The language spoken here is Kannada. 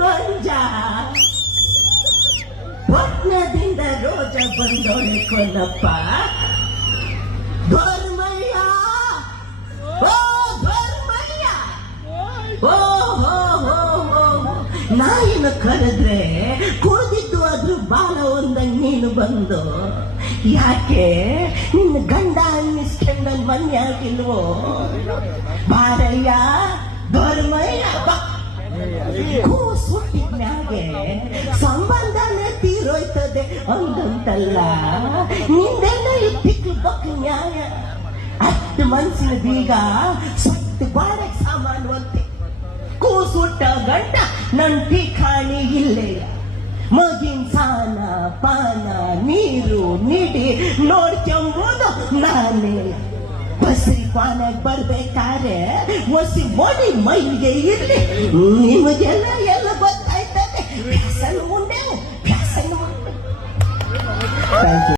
ನಂಜ ಪಟ್ನದಿಂದ ರೋಜ ಬಂದೋಳೆ ಕೊಲ್ಲಪ್ಪ. ಧರ್ಮಯ್ಯ, ಓ ಧರ್ಮಯ್ಯ, ಓ ಹೋ ಹೋ ಹೋ, ನಾಯಿನ ಕರೆದ್ರೆ ಕುಡಿದಿದ್ದು ಅದ್ರ ಬಾಲ ಒಂದಂಗ್ ನೀನು ಬಂದು ಯಾಕೆ ನಿನ್ನ ಗಂಡ ಅನ್ನಿಸ್ಕೊಂಡ ಮನ್ಯ ಆಗಿಲ್ವೋ? ಬಾರಯ್ಯ ಧರ್ಮಯ್ಯ ಕೂಸುಟ್ಟಿದ್ಮ್ಯಾಗೆ ಸಂಬಂಧನೇ ತೀರೋಯ್ತದೆ ಅಂದಂತಲ್ಲ. ನಿಂದೇನೋ ಇಟ್ಟಿಕ್ಲು ಬಕ್ಕು ನ್ಯಾಯ. ಹತ್ತು ಮನ್ಸಿನ ಬೀಗ ಸತ್ತು ಬಾಳೆ ಸಾಮಾನು ಅಂತೆ. ಕೂಸುಟ್ಟ ಗಂಟ ನನ್ ಠಿಕಾಣಿ ಇಲ್ಲೇ. ಮಗಿನ್ ಸಾನ ಪಾನ ನೀರು ನಿಡಿ ನೋಡ್ಕೊಂಬೋದು ನಾನೇ. ಬಸ್ರಿ ಪಾನಾಗ್ ಬರ್ಬೇಕಾದ್ರೆ ಒಸಿ ಮೊಡಿ ಮೈಗೆ ಇರ್ಲಿ. ನಿಮಗೆಲ್ಲ ಎಲ್ಲ ಗೊತ್ತಾಯ್ತದೆ. ಫ್ಯಾಸನ್ ಉಂಡೆ ಫ್ಯಾಸನ್.